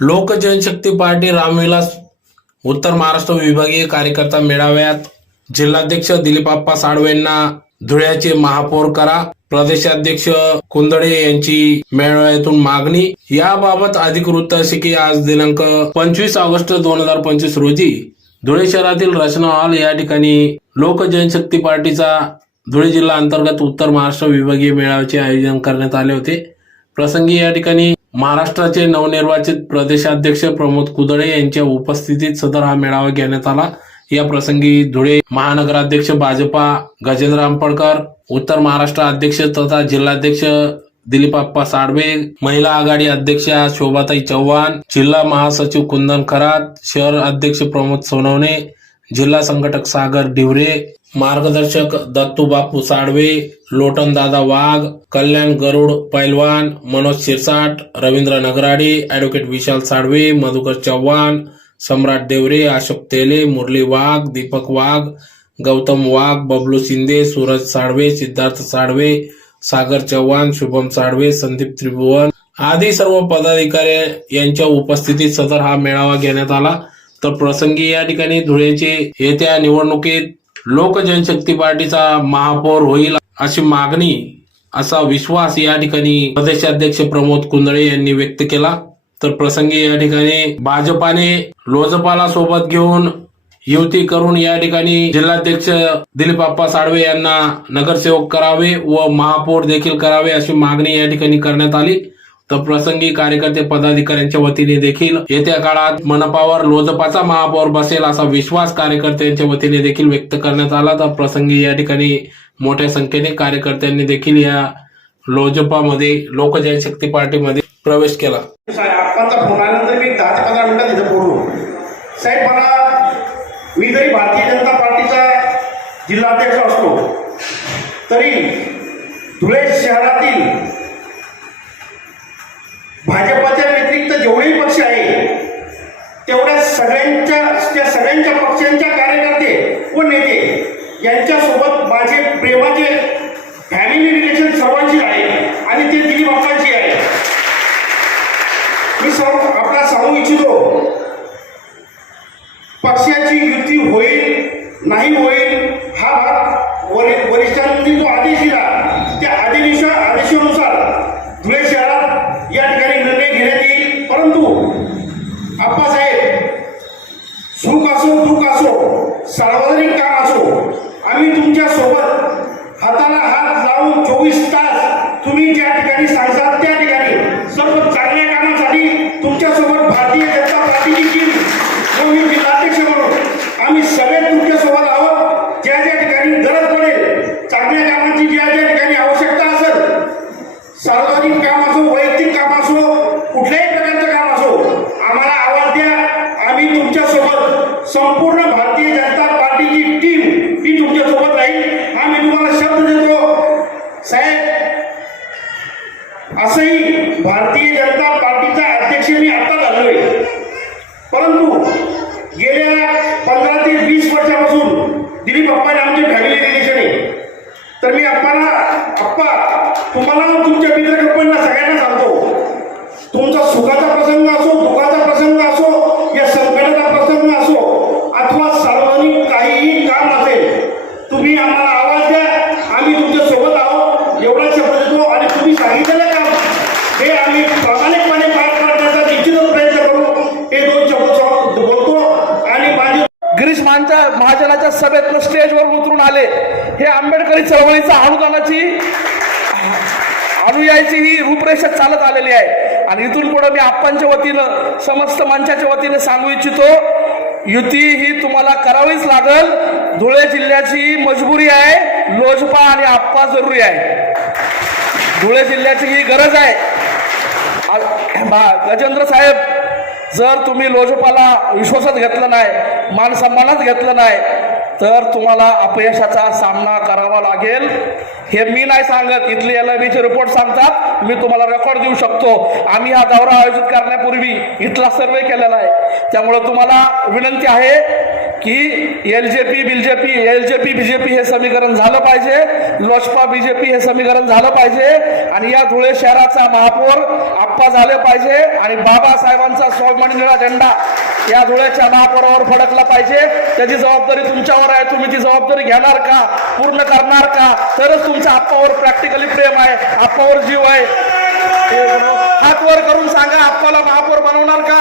लोक जनशक्ती पार्टी रामविलास उत्तर महाराष्ट्र विभागीय कार्यकर्ता मेळाव्यात जिल्हाध्यक्ष दिलीपाप्पा साळवेंना धुळ्याचे महापौर करा प्रदेशाध्यक्ष कुंदडे यांची मेळाव्यातून मागणी. याबाबत अधिक वृत्त असे की आज दिनांक पंचवीस ऑगस्ट दोन हजार पंचवीस रोजी धुळे शहरातील रचना हॉल या ठिकाणी लोक जनशक्ती पार्टीचा धुळे जिल्हा अंतर्गत उत्तर महाराष्ट्र विभागीय मेळाव्याचे आयोजन करण्यात आले होते. प्रसंगी या ठिकाणी महाराष्ट्राचे नवनिर्वाचित प्रदेशाध्यक्ष प्रमोद कुदळे यांच्या उपस्थितीत सदर हा मेळावा घेण्यात आला. या प्रसंगी धुळे महानगराध्यक्ष भाजपा गजेंद्र आंबडकर उत्तर महाराष्ट्र अध्यक्ष तथा जिल्हाध्यक्ष दिलीपाप्पा साडवे महिला आघाडी अध्यक्षा शोभाताई चव्हाण जिल्हा महासचिव कुंदन खरात शहर अध्यक्ष प्रमोद सोनवणे जिल्हा संघटक सागर डिवरे मार्गदर्शक दत्तू बापू साळवे लोटन दादा वाघ कल्याण गरुड पैलवान मनोज शिरसाट रवींद्र नगराडे ऍडव्होकेट विशाल साळवे मधुकर चव्हाण सम्राट देवरे अशोक तेले मुरली वाघ दीपक वाघ गौतम वाघ बबलू शिंदे सूरज साळवे सिद्धार्थ साळवे सागर चव्हाण शुभम साळवे संदीप त्रिभुवन आदी सर्व पदाधिकारी यांच्या उपस्थितीत सदर हा मेळावा घेण्यात आला. तर प्रसंगी या ठिकाणी धुळ्याचे येत्या निवडणुकीत लोक जनशक्ती पार्टीचा महापौर होईल अशी मागणी असा विश्वास या ठिकाणी प्रदेशाध्यक्ष प्रमोद कुंदळे यांनी व्यक्त केला. तर प्रसंगी या ठिकाणी भाजपाने लोजपाला सोबत घेऊन युती करून या ठिकाणी जिल्हाध्यक्ष दिलीपाप्पा साळवे यांना नगरसेवक करावे व महापौर देखील करावे अशी मागणी या ठिकाणी करण्यात आली. तर प्रसंगी कार्यकर्ते पदाधिकाऱ्यांच्या वतीने देखील येत्या काळात मनपावर लोजपाचा महापौर बसेल असा विश्वास कार्यकर्त्यांच्या वतीने देखील व्यक्त करण्यात आला. तर प्रसंगी या ठिकाणी मोठ्या संख्येने कार्यकर्त्यांनी देखील या लोजपामध्ये लोक जनशक्ती पार्टीमध्ये प्रवेश केला. साहेब मला मी जरी भारतीय जनता पार्टीचा जिल्हाध्यक्ष असतो तरी धुळे शहरातील भाजपाच्या व्यतिरिक्त जेवढेही पक्ष आहे तेवढ्या सगळ्यांच्या त्या सगळ्यांच्या पक्षांच्या कार्यकर्ते व नेते यांच्यासोबत माझे प्रेमाचे फॅमिली रिलेशन सर्वांशी आहे आणि ते दिलीप बाप्पांशी आहे. मी सर्व आपला सांगू इच्छितो पक्षाची युती होईल नाही होईल हा भाग वरि- वरिष्ठांनी जो आदेश दिला त्या आदेशा आदेशानुसार धुळे शहरात या ठिकाणी निर्णय घेण्यात येईल परंतु आप्पासाहेब सुख असो दुःख असो सार्वजनिक काम असो आम्ही तुमच्यासोबत हाताला हात लावून चोवीस तास तुम्ही ज्या ठिकाणी सांगतात त्या ठिकाणी. सर्व चांगल्या कामासाठी तुमच्यासोबत भारतीय जनता पार्टीची टीम व मी जिल्हाध्यक्ष म्हणून. आम्ही सगळे तुमच्यासोबत आहोत. ज्या ज्या ठिकाणी गरज पडेल चांगल्या कामाची ज्या ज्या ठिकाणी आवश्यकता असेल सार्वजनिक काम असो वैयक्तिक काम असो कुठल्याही प्रकारचं काम असो आम्हाला आवाज द्या. आम्ही तुमच्यासोबत संपूर्ण पप्पाने अप्पाने आमची फॅमिली रिलेशन आहे तर मी अप्पाला अप्पा तुम्हाला तुमच्या मित्र कंपनीला सगळ्यांना सांगतो. तुमचा सुखाचा प्रसंग असो दुःखाचा प्रसंग असो या संकटाचा प्रसंग असो अथवा सार्वजनिक काहीही काम असेल तुम्ही आम्हाला आवाज द्या आम्ही तुमच्यासोबत आहोत एवढा शब्द देतो आणि तुम्ही सांगितलेलं काम हे आम्ही प्रामाणिकपणे पार पाडण्याचा निश्चितच प्रयत्न करू हे दोन शब्द सो- बोलतो आणि माझी गिरीश महानच्या महाजनाच्या सभेत स्टेजवर उतरून आले हे आंबेडकरी चळवळीचा अनुदानाची अनुयायीची ही रूपरेषा चालत आलेली आहे. आणि इथून पुढे मी आप्पांच्या वतीनं समस्त मंचाच्या वतीने सांगू इच्छितो युती ही तुम्हाला करावीच लागल. धुळे जिल्ह्याची मजबुरी आहे लोजपा आणि आप्पा जरुरी आहे. धुळे जिल्ह्याची ही गरज आहे. बा- गजेंद्र साहेब जर तुम्ही लोजपाला विश्वासात घेतलं नाही मानसन्मानात घेतलं नाही तर तुम्हाला अपयशाचा सामना करावा लागेल. हे मी नाही सांगत इथले एल आय बीचे रिपोर्ट सांगतात मी तुम्हाला रेकॉर्ड देऊ शकतो. आम्ही हा दौरा आयोजित करण्यापूर्वी इथला सर्वे केलेला आहे. त्यामुळे तुम्हाला विनंती आहे की L J P BJP L J P BJP हे समीकरण झालं पाहिजे. लोजपा बीजेपी हे समीकरण झालं पाहिजे. आणि या धुळे शहराचा महापौर आप्पा झाले पाहिजे. आणि बाबासाहेबांचा स्वाभिमानी निळा झेंडा या धुळ्याच्या महापौरावर फडकला पाहिजे. त्याची जबाबदारी तुमच्यावर आहे. तुम्ही ती जबाबदारी घेणार का? पूर्ण करणार का? तरच तुमच्या आप्पावर प्रॅक्टिकली प्रेम आहे. आप्पावर जीव आहे. हात वर करून सांगा आप्पाला महापौर बनवणार का?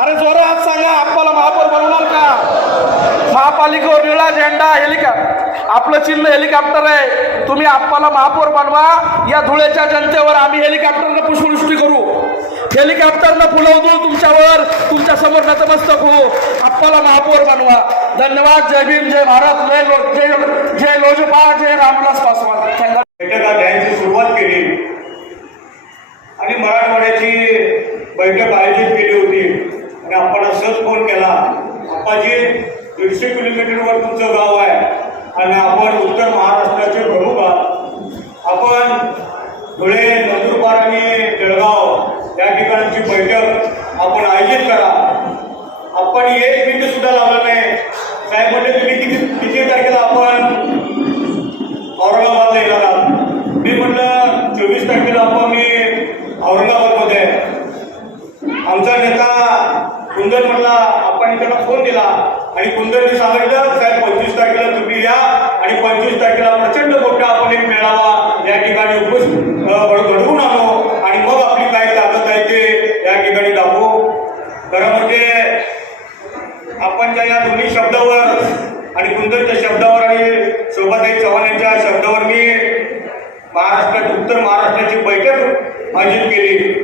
अरे जोरात सांगा आप्पाला महापौर महापालिकेवर निळा झेंडा हेलिकॉप्टर आपलं चिन्ह हेलिकॉप्टर आहे. तुम्ही आप्पाला महापौर बनवा. या धुळेच्या जनतेवर आम्ही हेलिकॉप्टरनं पुष्पवृष्टी करू. हेलिकॉप्टरनं फुलवतो तुमच्यावर तुमच्यासमोर नतमस्तक हो आप्पाला महापौर बनवा. धन्यवाद. जय भीम जय भारत. जय लो जय जय लोजपा जय रामविलास पासवान. बैठका घ्यायची सुरुवात केली. आणि मराठवाड्याची बैठक आयोजित केली होती. आणि आपण सहज फोन केला. आप्पाजी दीडशे किलोमीटरवर तुमचं गाव आहे. आणि आपण उत्तर महाराष्ट्राचे प्रमुख आहात. आपण धुळे नंदुरबार आणि जळगाव या ठिकाणची बैठक आपण आयोजित करा. आपण एक मिनिट सुद्धा लावलं नाही. साहेब म्हणजे तुम्ही किती किती तारखेला आपण औरंगाबादला येणार आहात? मी म्हटलं चोवीस तारखेला आपण मी औरंगाबादमध्ये आहे. आमचा नेता कुंदन म्हटला आपण त्याला फोन दिला. आणि कुंदरने सांगितलं साहेब पंचवीस तारखेला तुम्ही या आणि पंचवीस तारखेला प्रचंड मोठा आपण एक मेळावा या ठिकाणी उपस्थित घडवून आणू आणि मग आपली काय ताकद आहे ते या ठिकाणी दाखवू. खरं म्हणजे आपण ज्या या दोन्ही शब्दावर आणि कुंदरच्या शब्दावर आणि शोभाताई चव्हाण यांच्या शब्दावर मी महाराष्ट्रात उत्तर महाराष्ट्राची बैठक आयोजित केली.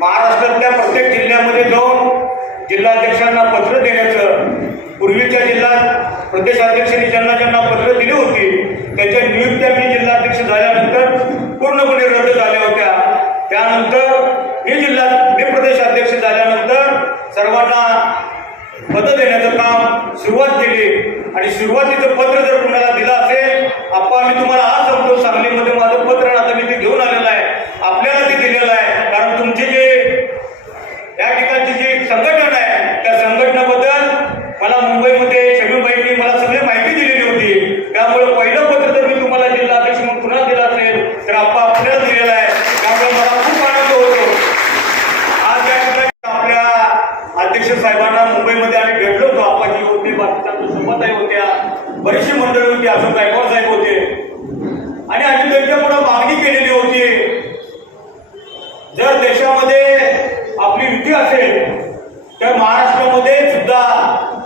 महाराष्ट्रातल्या प्रत्येक जिल्ह्यामध्ये जाऊन जिल्हाध्यक्षांना पत्र देण्याचं पूर्वीच्या जिल्हा प्रदेशाध्यक्षांनी ज्यांना ज्यांना पत्र दिली होती त्याच्या नियुक्त्या मी जिल्हाध्यक्ष झाल्या पूर्णपणे रद्द झाल्या होत्या त्यानंतर मी जिल्हा मी प्रदेशाध्यक्ष झाल्यानंतर सर्वांना पद देण्याचं काम सुरुवात केली आणि सुरुवातीचं पत्र जर कुणाला दिलं असेल आप्पा मी तुम्हाला आज सांगतो सांगलीमध्ये माझं पत्र आहे, आता मी ते घेऊन आलेलं आहे आपल्याला ते दिलेलं आहे कारण तुमचे जे या ठिकाणची जी संघटना आहे त्या संघटनेबद्दल मला मुंबईमध्ये शमीबाईंनी मला सगळी माहिती दिलेली होती त्यामुळे पहिलं पत्र जर मी तुम्हाला जिल्हा अध्यक्ष म्हणून पुन्हा दिलं असेल तर आप्पा आपल्याला दिलेलं आहे त्यामुळे मला खूप आनंद होतो आज या ठिकाणी आपल्या अध्यक्ष साहेबांना मुंबईमध्ये आम्ही भेटलो होतो आप्पाजी होते बाकीच्या सोबतही होत्या बरीचशी मंडळी होती अशोक गायकवाड साहेब होते आणि आम्ही त्यांच्यापुढे मागणी केलेली होती जर देशामध्ये आपली युती असेल तर महाराष्ट्रामध्ये सुद्धा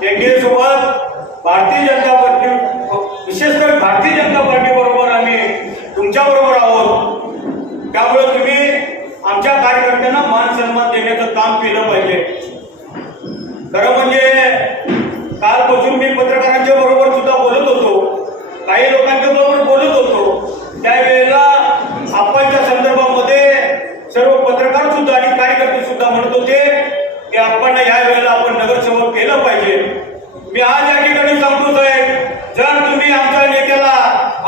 एनडीए सोबत भारतीय जनता पार्टी विशेषकर भारतीय जनता पार्टी बरोबर आम्ही तुमच्या बरोबर आहोत. त्यामुळे तुम्ही आमच्या कार्यकर्त्यांना मान सन्मान देण्याचं काम केलं पाहिजे. खरं म्हणजे कालपासून मी पत्रकारांच्या बरोबर सुद्धा बोलत होतो. काही लोकांच्या बरोबर बोलत होतो. त्यावेळेला आपणच्या संदर्भामध्ये सर्व पत्रकार सुद्धा आणि कार्यकर्ते सुद्धा म्हणत होते की आपण या वेळेला आपण नगरसेवक केलं पाहिजे. मी आज या ठिकाणी सांगतो साहेब जर तुम्ही आमच्या नेत्याला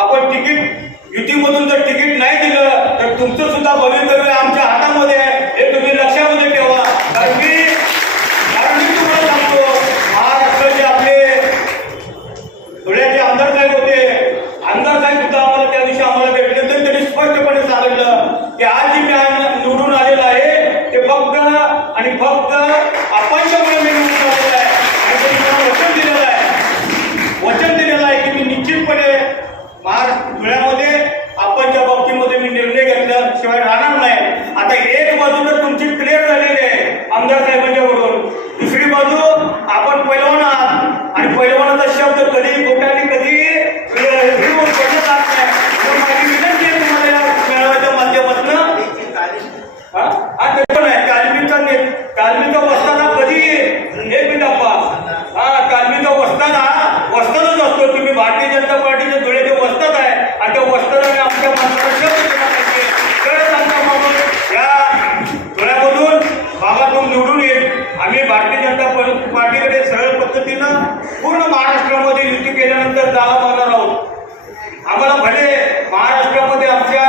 आपण तिकीट युतीमधून जर तिकीट नाही दिलं तर तुमचं सुद्धा भवितव्य आमच्या हातामध्ये आहे. हे तुम्ही लक्षामध्ये ठेवा. कारण मी कारण मी तुम्हाला सांगतो महाराष्ट्राचे आपले धुळ्याचे आमदार साहेब होते आमदार साहेब सुद्धा आम्हाला त्या दिवशी आम्हाला भेटले तर त्यांनी स्पष्टपणे सांगितलं की आज जी मी निवडून आलेलो आहे ते फक्त आणि फक्त आपणच्यामुळे मी निवडून आलेलो आहे. आणि त्यांनी मला वचन दिलेलं आहे. वचन दिलेलं आहे की मी निश्चितपणे महाराष्ट्र धुळ्यामध्ये भारतीय जनता पार्टीकडे सरळ पद्धतीनं पूर्ण महाराष्ट्रामध्ये युती केल्यानंतर दावा मारणार आहोत आम्हाला भले महाराष्ट्रामध्ये आमच्या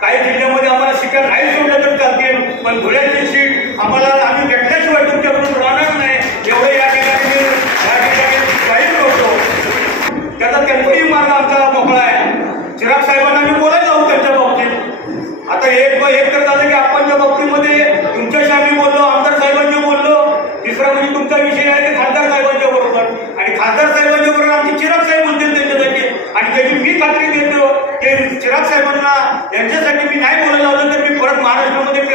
काही जिल्ह्यामध्ये आम्हाला शिकार नाही सोडलं तर चालतील पण धुळ्याची सीट आम्हाला आम्ही घेतल्याशिवाय तुमच्याकडून राहणार नाही. एवढं या ठिकाणी या ठिकाणी जाहीर करतो. त्याचा त्यांचाही मार्ग आमचा मोकळा आहे. चिराग साहेबांना लावलं तर